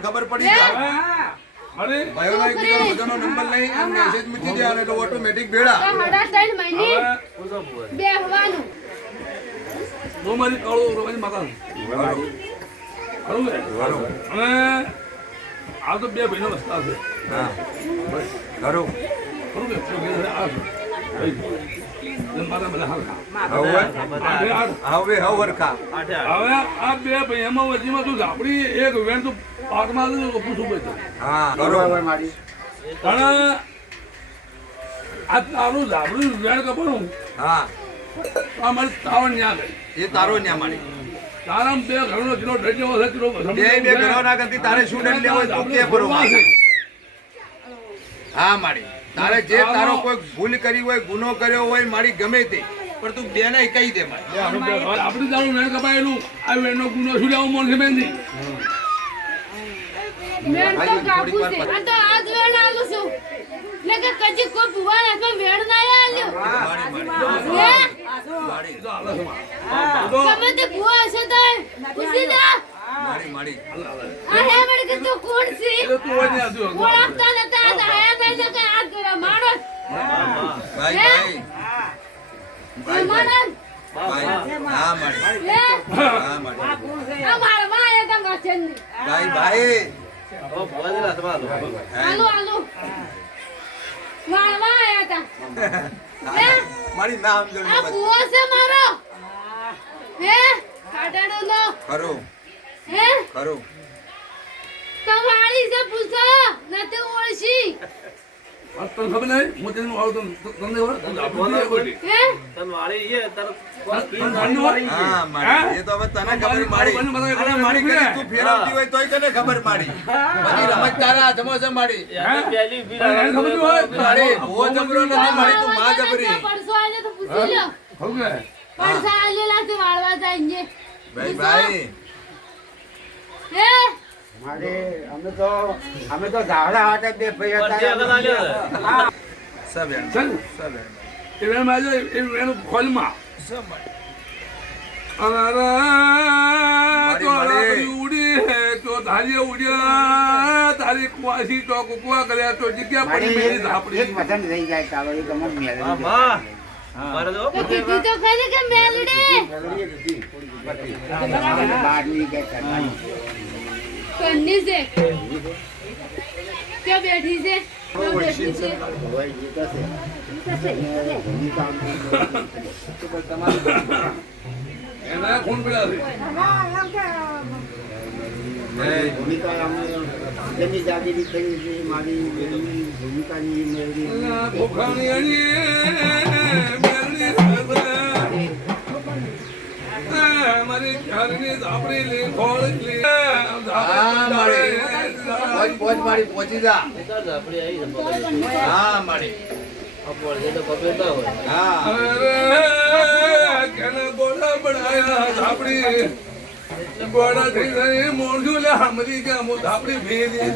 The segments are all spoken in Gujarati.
ખબર પડી જાય નંબર લઈ મેસેજ મૂકી દેવાનો એટલે ઓટોમેટિક ભેળા બેહવાનું હું કાળો રોવાની માતા ખરું ને? અને આ તો બે ભાઈનો રસ્તા છે. ખરું ખરું ને આ બધા હવે આ બે આ- હવે હવે આ બે ભાઈઓમાં વચ્ચેમાં તું ઝાપડી એક વેણ તું પાકમાં પૂછું પડે પણ આ તારું ઝાપડું વેણ કપડું હા. આ તાવણ ન્યા ગઈ. એ તારો ન્યા મારી તારામ બે ઘરનો કિલો દહીં જેવો કિલો બે બે ઘરોના કરતી તારે શું દંડ લેવો તું કે બરોબર. હા મારી તારે જે તારો કોઈ ભૂલ કરી હોય ગુનો કર્યો હોય મારી ગમે તે પણ તું બેને કહી દે મારી આપણે તારું વેણ કપાયેલું. આ ગુનો શું લેવો બેનજી? વેણ તો કાપું છે. આ તો આજ વેણ આલું છું. લગે કજી કોઈ ભુવા હાથમાં વેણ ના આલ્યો. હે. મારી એ તો હાલે છે તો. ભુવા પૂછી દે. મારી મારી. આ હે કે તું કોણ તો તું હતું. નતા? આ તો આ ભાઈ ભાઈ. ભાઈ મારવા આયા તા ભાઈ ભાઈ. આલુ આલુ મારવા આયા તા. હે? મારી નામ જોડે આ ભુવો છે મારો. હે? ખાટાડો નો ખરું. હે? ખરું. કવાળી છે પૂછો નથી ઓળશી. તને ખબર નહીં? હું તેનું આવું તને તને ખબર? તું ઝાપડી નહીં કોઈ. હે? તને જાણ્યું હોય? હા એ તો હવે તને ખબર મારી. અને મારી કદી તું ફેરવતી હોય તોય તને ખબર મારી. બધી રમત તારા હાથમાં જમ માડી ખબર હોય? મારી ભૂવો જબરો નથી માડી તું માં જબરી. પડસો આલ્યો તો પૂછી લ્યો ખરું કે? પડસા આલેલા છે વાળવા જાય ભાઈ ભાઈ. હે? અમે તો અમે તો ઝાડા હતા બે ભાઈ હતા હા સબેન ચાલ. સબેન એ વેણમાં આવજો, એ- એ વેણ ખોલમાં. હે, તારી કુવાસી તો કુકવા કર્યા, તો જગ્યા પડી મારી એક. એક પસંદ થઈ જાય ચાલો એ ગમે મેળવી તો કીધું તો કે કન્ની છે ક્યાં બેઠી છે છે. ભૂમિકા ની ખૂન મારી મોઢું લે હમરી ગયા હું ઝાપડી ભેરી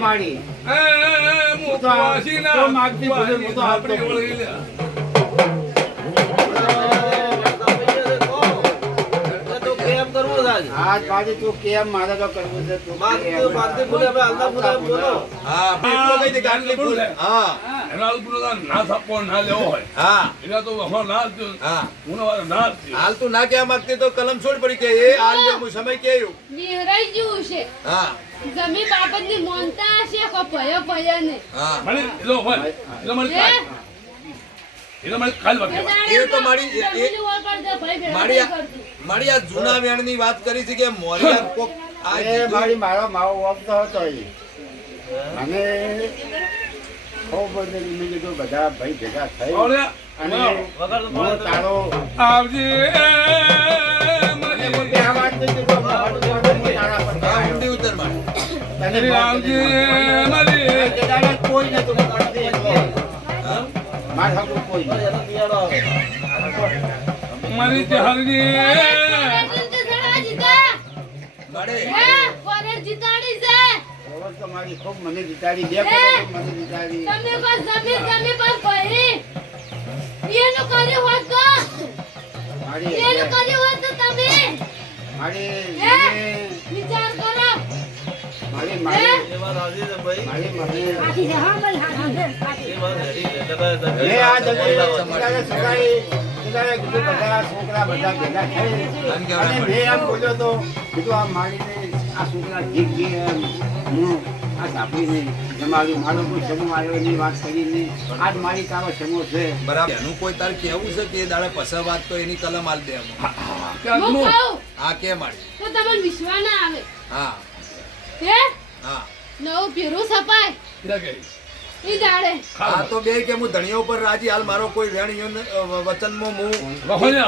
મારી. હા તો માગતી હું તો ઝાપડી આજ તું કેમ મારે તો કરવું છે તું કેમ? હા પેટલો કઈ દે ગાંઠલી ફૂલ હા. એના ઉપર ના થપ્પો ના લેવો હોય. હા. એના તો ના હા ના ના માંગતી તો કલમ છોડ પડી કે એ હું સમય કેયું છે. હા. જમી બાબતની મોનતા હશે કો ભયો ભયો ને હા. મને હોય. મને. એ તો મને કાલ વાત. એ તો મારી- મારી આ- મારી આ જૂના વેણની વાત કરી છે કે મોરિયા કોક આ મારી મારો માવો વાપતો હતો એ. અને બહુ બધું મેં કીધું બધા ભાઈ ભેગા થઈ અને તારો આવજે અને ખબર તો મારી ખૂબ મને જીતાડી બે મને જીતાડી તમે બસ જમીન જમીન પર ભરી. એનું કર્યું હોત તો મારી એનું કર્યું હોત તો તમે મારી? મને- વિચાર કરો છોકરા બધા ભેગા થઈ આમ કહેવાય અને મેં એમ બોલ્યો તો કીધું આ મારીને આ છોકરા જીત ગયા હું આ સાંભળીને જમાવ્યું મારો કોઈ સમૂહ આવ્યો એની વાત કરીને આજ મારી તારો સમૂહ છે બરાબર. એનું કોઈ તાર કેવું છે કે દાડે પસર વાત તો એની કલમ આલ દે હા હું આ કે તો તમને વિશ્વાસ ના આવે. હા. હે? હા. નવું પીરું સપાય ક્યાં ગઈ? ઈ દાડે આ તો બે કે હું ધણીઓ ઉપર રાજી હાલ મારો કોઈ ન- વચનમાં હું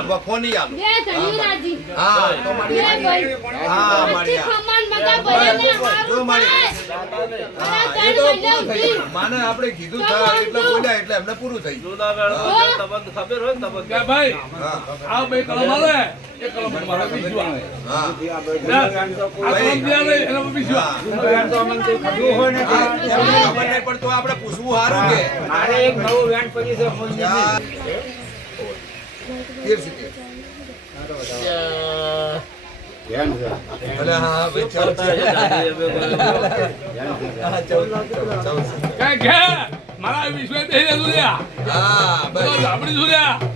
વખો નહીં આલું. બે રાજી. હા તો મારી હા મારી આ. માને આપણે કીધું તો થા એટલે. બોલ્યા એટલે એમને પૂરું થઈ ગયું. કે ભાઈ આ બે કલમ આવે એ કલમ પર બીજું આવે હા. આ બધું એમ તો આ કોઈ- કલમ જે આવે એના પર બીજું હા. આવે એમ તો અમને કોઈ ખબર હોય ને નહીં પણ આપણે પૂછવું સારું કે. મારે એક નવું વેન પડી છે મારા વિશ્વ. આપણી શું લ્યા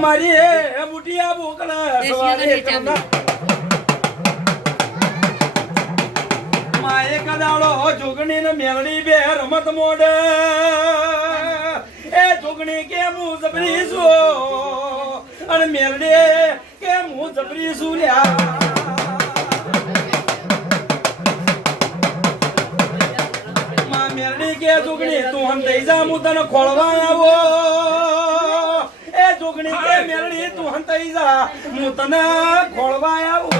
મારી બુટિયા બોકડા સવારે માએ કદાળો જોગણી ને મેલડી બે રમત મોડે જોગણી કે હું જબરી છું અને મેરડે કે હું જબરી છું લ્યા કે જોગણી તું હમ જા, હું તને ખોળવા આવો. એ જોગણી કે મેરણી તું હમ દઈ જા, હું તને ખોળવા આવો.